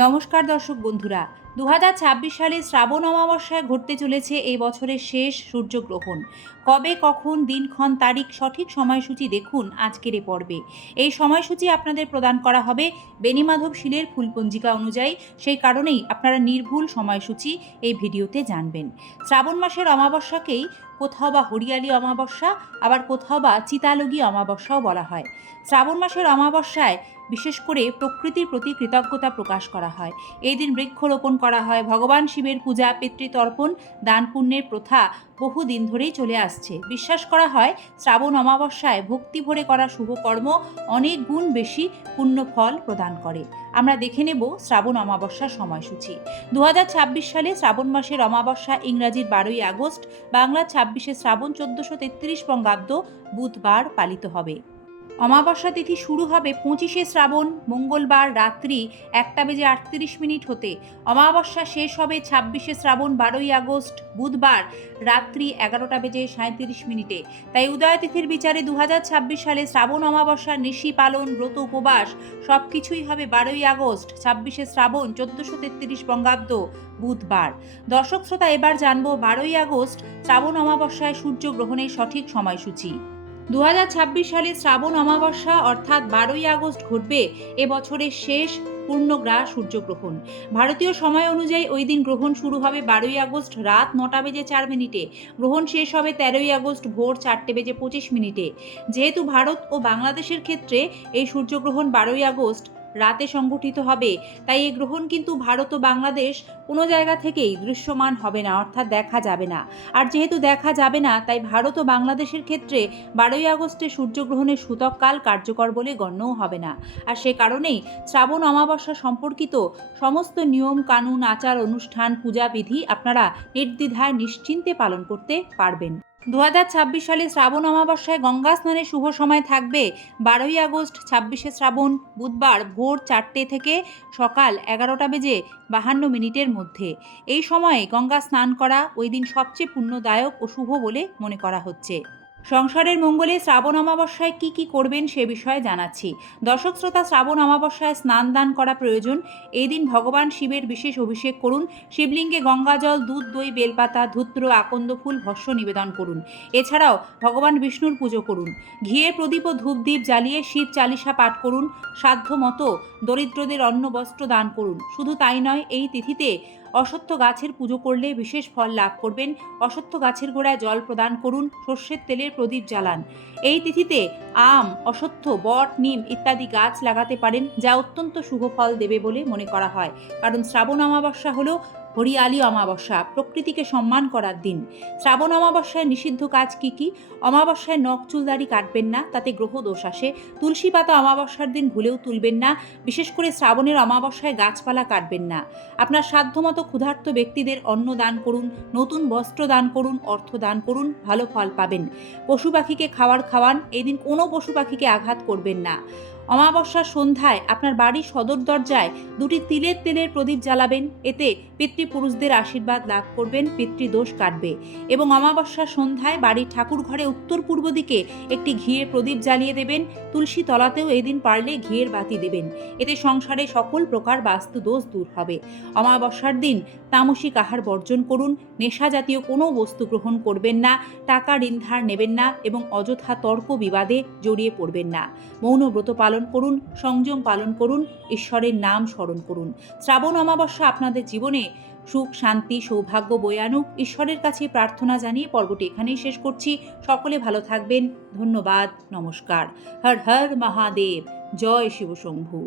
নমস্কার দর্শক বন্ধুরা, 2026 সালে শ্রাবণ অমাবস্যায় ঘটতে চলেছে এই বছরের শেষ সূর্যগ্রহণ। কবে, কখন, দিনক্ষণ, তারিখ, সঠিক সময়সূচি দেখুন আজকের এ পর্বে। এই সময়সূচি আপনাদের প্রদান করা হবে বেণীমাধব শীলের ফুলপঞ্জিকা অনুযায়ী। সেই কারণেই আপনারা নির্ভুল সময়সূচি এই ভিডিওতে জানবেন। শ্রাবণ মাসের অমাবস্যাকেই কোথাও বা হরিয়ালি অমাবস্যা, আবার কোথাও বা চিতালগী অমাবস্যাও বলা হয়। শ্রাবণ মাসের অমাবস্যায় বিশেষ করে প্রকৃতির প্রতি কৃতজ্ঞতা প্রকাশ করা হয়। এই দিন বৃক্ষরোপণ করা হয়, ভগবান শিবের পূজা, পিতৃতর্পণ, দান পুণ্যের প্রথা বহুদিন ধরেই চলে আসছে। বিশ্বাস করা হয় শ্রাবণ অমাবস্যায় ভক্তি ভরে করা শুভকর্ম অনেক গুণ বেশি পুণ্য ফল প্রদান করে। আমরা দেখে নেব শ্রাবণ অমাবস্যার সময়সূচি। 2026 সালে শ্রাবণ মাসের অমাবস্যা ইংরাজির 12ই আগস্ট, বাংলার 26শে শ্রাবণ 1433 বঙ্গাব্দ বুধবার পালিত হবে। অমাবস্যা তিথি শুরু হবে 25শে শ্রাবণ মঙ্গলবার রাত্রি 1:38 হতে। অমাবস্যা শেষ হবে 26শে শ্রাবণ 12ই আগস্ট বুধবার রাত্রি 11:37। তাই উদয় তিথির বিচারে 2026 সালে শ্রাবণ অমাবস্যার নিশি পালন, ব্রত, উপবাস সব কিছুই হবে 12ই আগস্ট 26শে শ্রাবণ 1433 বঙ্গাব্দ বুধবার। দর্শক শ্রোতা, এবার জানবো 12ই আগস্ট শ্রাবণ অমাবস্যায় সূর্যগ্রহণের সঠিক সময়সূচি। 2026 সালে শ্রাবণ অমাবস্যা অর্থাৎ 12ই আগস্ট ঘটবে এবছরের শেষ পূর্ণগ্রাস সূর্যগ্রহণ। ভারতীয় সময় অনুযায়ী ওই দিন গ্রহণ শুরু হবে 12ই আগস্ট রাত 9:04। গ্রহণ শেষ হবে 13ই আগস্ট ভোর 4:25। যেহেতু ভারত ও বাংলাদেশের ক্ষেত্রে এই সূর্যগ্রহণ 12ই আগস্ট রাতে সংঘটিত হবে, তাই এই গ্রহণ কিন্তু ভারত ও বাংলাদেশ কোনো জায়গা থেকেই দৃশ্যমান হবে না, অর্থাৎ দেখা যাবে না। আর যেহেতু দেখা যাবে না, তাই ভারত ও বাংলাদেশের ক্ষেত্রে 12ই আগস্টে সূর্যগ্রহণের সূতককাল কার্যকর বলে গণ্যও হবে না। আর সে কারণেই শ্রাবণ অমাবস্যা সম্পর্কিত সমস্ত নিয়ম কানুন, আচার অনুষ্ঠান, পূজাবিধি আপনারা নির্দ্বিধায় নিশ্চিন্তে পালন করতে পারবেন। 2026 সালে শ্রাবণ অমাবস্যায় গঙ্গা স্নানের শুভ সময় থাকবে 12ই আগস্ট 26শে শ্রাবণ বুধবার ভোর 4টে থেকে সকাল 11:52 মধ্যে। এই সময়ে গঙ্গা স্নান করা ওই দিন সবচেয়ে পুণ্যদায়ক ও শুভ বলে মনে করা হচ্ছে। সংসারের মঙ্গলে শ্রাবণ অমাবস্যায় কি কি করবেন সে বিষয়ে জানাচ্ছি। দর্শক শ্রোতা, শ্রাবণ অমাবস্যায় স্নান দান করা প্রয়োজন। এই দিন ভগবান শিবের বিশেষ অভিষেক করুন। শিবলিঙ্গে গঙ্গাজল, দুধ, দই, বেলপাতা, ধূত্র, আকন্দ ফুল, ভস্য নিবেদন করুন। এছাড়াও ভগবান বিষ্ণুর পুজো করুন। ঘিয়ে প্রদীপ ও ধূপদীপ জ্বালিয়ে শিব চালিসা পাঠ করুন। সাধ্য মতো দরিদ্রদের অন্ন বস্ত্র দান করুন। শুধু তাই নয়, এই তিথিতে অশ্বত্থ গাছের পুজো করলে বিশেষ ফল লাভ করবেন। অশ্বত্থ গাছের গোড়ায় জল প্রদান করুন। সর্ষের তেলের প্রদীপ জ্বালান। এই তিথিতে আম, অশ্বত্থ, বট, নিম ইত্যাদি গাছ লাগাতে পারেন, যা অত্যন্ত শুভ ফল দেবে বলে মনে করা হয়। কারণ শ্রাবণ অমাবস্যা হলো হরিয়ালি অমাবস্যা, প্রকৃতিকে সম্মান করার দিন। শ্রাবণ অমাবস্যায় নিষিদ্ধ কাজ কি কি? অমাবস্যায় নখ চুলদাড়ি কাটবেন না, তাতে গ্রহ দোষ আসে। তুলসী পাতা অমাবস্যার দিন ভুলেও তুলবেন না। বিশেষ করে শ্রাবণের অমাবস্যায় গাছপালা কাটবেন না। আপনার সাধ্যমতো ক্ষুধার্ত ব্যক্তিদের অন্ন দান করুন, নতুন বস্ত্র দান করুন, অর্থ দান করুন, ভালো ফল পাবেন। পশু পাখিকে খাবার খাওয়ান। এই দিন কোনো পশু পাখিকে আঘাত করবেন না। অমাবস্যার সন্ধ্যায় আপনার বাড়ির সদর দরজায় 2টি তিলের তেলের প্রদীপ জ্বালাবেন। এতে পিতৃপুরুষদের আশীর্বাদ লাভ করবেন, পিতৃদোষ কাটবে। এবং অমাবস্যার সন্ধ্যায় বাড়ির ঠাকুর ঘরে উত্তর পূর্ব দিকে একটি ঘিয়ের প্রদীপ জ্বালিয়ে দেবেন। তুলসী তলাতেও এই দিন পারলে ঘিয়ের বাতি দেবেন। এতে সংসারে সকল প্রকার বাস্তু দোষ দূর হবে। অমাবস্যার দিন তামসিক আহার বর্জন করুন। নেশা জাতীয় কোনো বস্তু গ্রহণ করবেন না। টাকা ঋণ ধার নেবেন না এবং অযথা তর্ক বিবাদে জড়িয়ে পড়বেন না। মৌন ব্রত পালন করুন, সংযম পালন করুন, ঈশ্বরের নাম স্মরণ করুন। শ্রাবণ অমাবস্যা আপনাদের জীবনে সুখ, শান্তি, সৌভাগ্য বয়ে আনুক, ঈশ্বরের কাছে প্রার্থনা জানিয়ে পর্বটি এখানেই শেষ করছি। সকলে ভালো থাকবেন। ধন্যবাদ। নমস্কার। হর হর মহাদেব। জয় শিবশম্ভু।